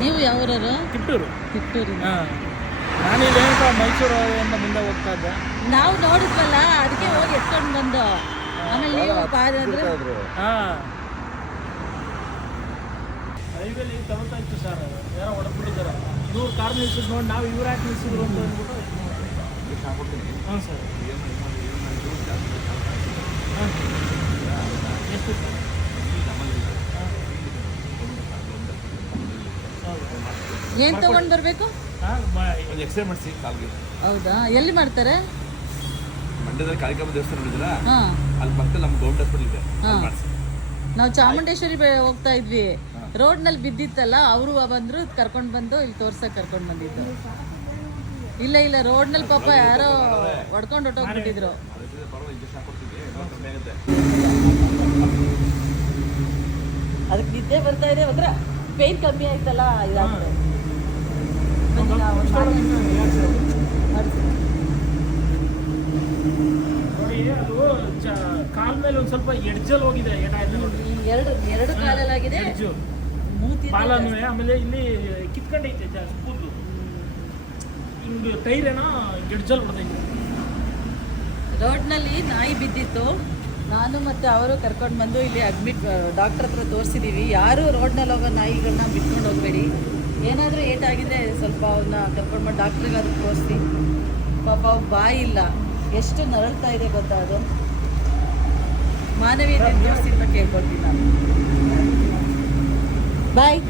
ನೀವು ಯಾವೂರವರು? ತಿಪ್ಟೂರು. ತಿಪ್ಟೂರು. ನಾನಿಲ್ಲಿ ಮೈಸೂರಿಂದ ಮುಂದೆ ಹೋಗ್ತಾ ಇದ್ದೆ. ನಾವು ನೋಡಿದ್ವಲ್ಲ, ಅದಕ್ಕೆ ಹೋಗಿ ಎತ್ಕೊಂಡು ಬಂದು ಆಮೇಲೆ ನೀವು ಅಂದ್ರೆ ಹೈವೇಲಿ ತಗೊಳ್ತಾ ಇತ್ತು ಸರ್, ಯಾರೋ ಹೊಡೆದ್ಬಿಟ್ಟಿದ್ದಾರೆ. ಇವ್ರು ಕಾರ್ ನಿಲ್ಸಿದ್ ನೋಡಿ ನಾವು ಇವ್ರು ಯಾಕೆ ನಿಲ್ಸಿದ್ರು ಅಂತ ಅಂದ್ಬಿಟ್ಟು. ಹಾಂ ಸರ್. ಎಷ್ಟು ಏನು ತಗೊಂಡು ಬರಬೇಕು? ಎಕ್ಸ್ರೇ ಮಾಡಿಸಿ ಕಾಲ್ಗೆ. ಹೌದಾ? ಎಲ್ಲಿ ಮಾಡ್ತಾರೆ? ಮಂಡ್ಯದಲ್ಲಿ ಕಾಳಿಕಾಂಬ ದೇವಸ್ಥಾನ ನೋಡಿದ್ರಾ? ಹಾಂ, ಅಲ್ಲಿ ಪಕ್ಕದಲ್ಲಿ ನಮ್ಮ ಗೌರ್ಮೆಂಟ್ ಹಾಸ್ಪಿಟಲ್ ಇದೆ. ಹಾಂ, ನಾವು ಚಾಮುಂಡೇಶ್ವರಿ ಹೋಗ್ತಾ ಇದ್ವಿ. ರೋಡ್ನಲ್ಲಿ ಬಿದ್ದಿತ್ತಲ್ಲ, ಅವರು ಬಂದರು, ಕರ್ಕೊಂಡು ಬಂದು ಇಲ್ಲಿ ತೋರ್ಸಕ್ಕೆ ಕರ್ಕೊಂಡು ಬಂದಿದ್ದು. ಇಲ್ಲ ಇಲ್ಲ, ರೋಡ್ನಲ್ಲಿ ಪಾಪ ಯಾರೋ ಹೊಡ್ಕೊಂಡು ಹೊಟ್ಟೋಗ್ಬಿಟ್ಟಿದ್ರು. ಅದಕ್ಕೆ ನಿದ್ದೆ ಬರ್ತಾ ಇದೆ, ಒಂಥರ ಪೇಯ್ನ್ ಕಮ್ಮಿ ಆಯ್ತಲ್ಲ, ಇದಾಗ್ತದೆ. ನೋಡಿ, ಅದು ಕಾಲ ಮೇಲೆ ಒಂದು ಸ್ವಲ್ಪ ಎಡ್ಜಲ್ ಹೋಗಿದೆ. ಎರಡು ಕಾಲಲ್ಲಾಗಿದೆ, ಬಾಲನೂ, ಆಮೇಲೆ ಇಲ್ಲಿ ಕಿತ್ಕೊಂಡೈತೆ ಕೂದಲು. ಹಿಂಗೆ ಟೈರೇನೋ ಎಡ್ಜಲ್ ಹೊಡೆದೈತೆ. ರೋಡ್ನಲ್ಲಿ ನಾಯಿ ಬಿದ್ದಿತ್ತು. ನಾನು ಮತ್ತು ಅವರು ಕರ್ಕೊಂಡು ಬಂದು ಇಲ್ಲಿ ಅಡ್ಮಿಟ್ ಡಾಕ್ಟರ್ ಹತ್ರ ತೋರಿಸಿದ್ದೀವಿ. ಯಾರೂ ರೋಡ್ನಲ್ಲಿ ಹೋಗೋ ನಾಯಿಗಳನ್ನ ಬಿಟ್ಕೊಂಡು ಹೋಗಬೇಡಿ. ಏನಾದರೂ ಏಟಾಗಿದೆ ಸ್ವಲ್ಪ ಅವನ್ನ ಕರ್ಕೊಂಡು ಬಂದು ಡಾಕ್ಟ್ರಿಗೆ ಅದಕ್ಕೆ ತೋರಿಸಿ. ಪಾಪ ಅವ್ರು ಬಾಯಿ ಇಲ್ಲ, ಎಷ್ಟು ನರಳ್ತಾ ಇದೆ ಗೊತ್ತಾ. ಅದು ಮಾನವೀಯತೆ ತೋರಿಸಿ ಅಂತ ಕೇಳ್ಕೊಳ್ತೀನಿ ನಾನು. ಬಾಯ್.